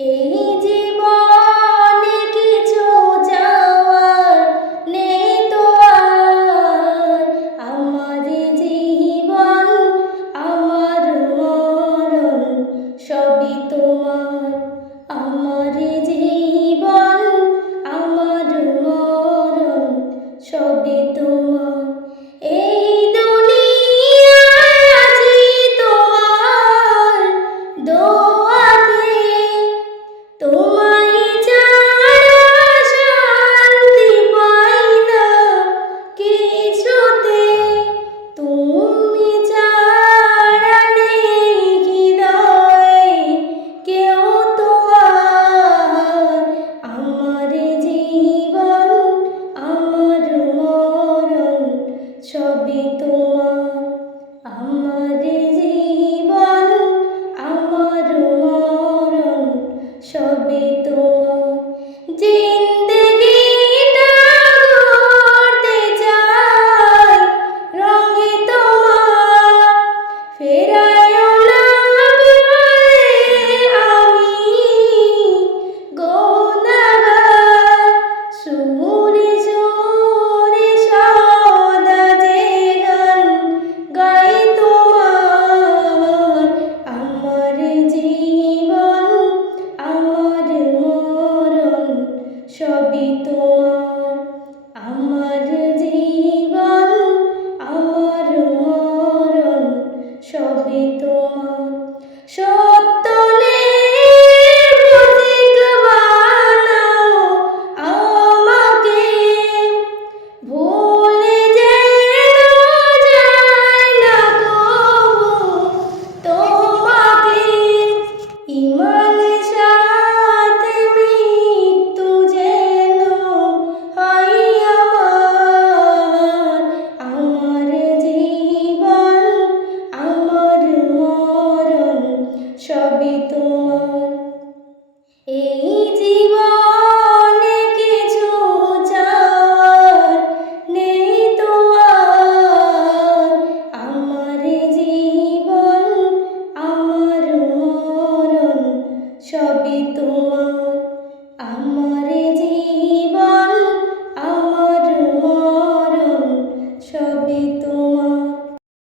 এই জীবনে কিছু চাওয়ার নেই তো আর। আমার জীবন আমার মরণ সবই তোমার। আমার জীবন আমার মরণ সবই তোমার। এই দুনিয়ায় আছি তোমার দোয়াতে, তোমায় ছাড়া শান্তি পাই না কিছুতে। তুমি ছাড়া নেই হৃদয়ে কেউ তো আর। আমার জীবন আমার মরণ সবই তোমার। আমার জীবন আমার মরণ সবই তোমার। জিন্দেগিটা গড়তে চাই রঙে তোমার। ফেরায়ও না বলে আমি গুনাহগার। সুরে সুরে সদা যে গান গাই তোমার। আমার জীবন আমার মরণ সবই তোমার। আমার জীবন আমার মরণ সবই তোমার। সত্য মুজিক বানাও আমাকে, ভুলে যেন যায় না কবু তোমাকে। ইমানের সাথে মৃত্যু যেন হয় আমার। আমার জীবন আমার মরণ সবই তোমার। এই জীবনে কিছু চাওয়ার নেই তো আর। আমার জীবন আমার মরণ সবই তোমার।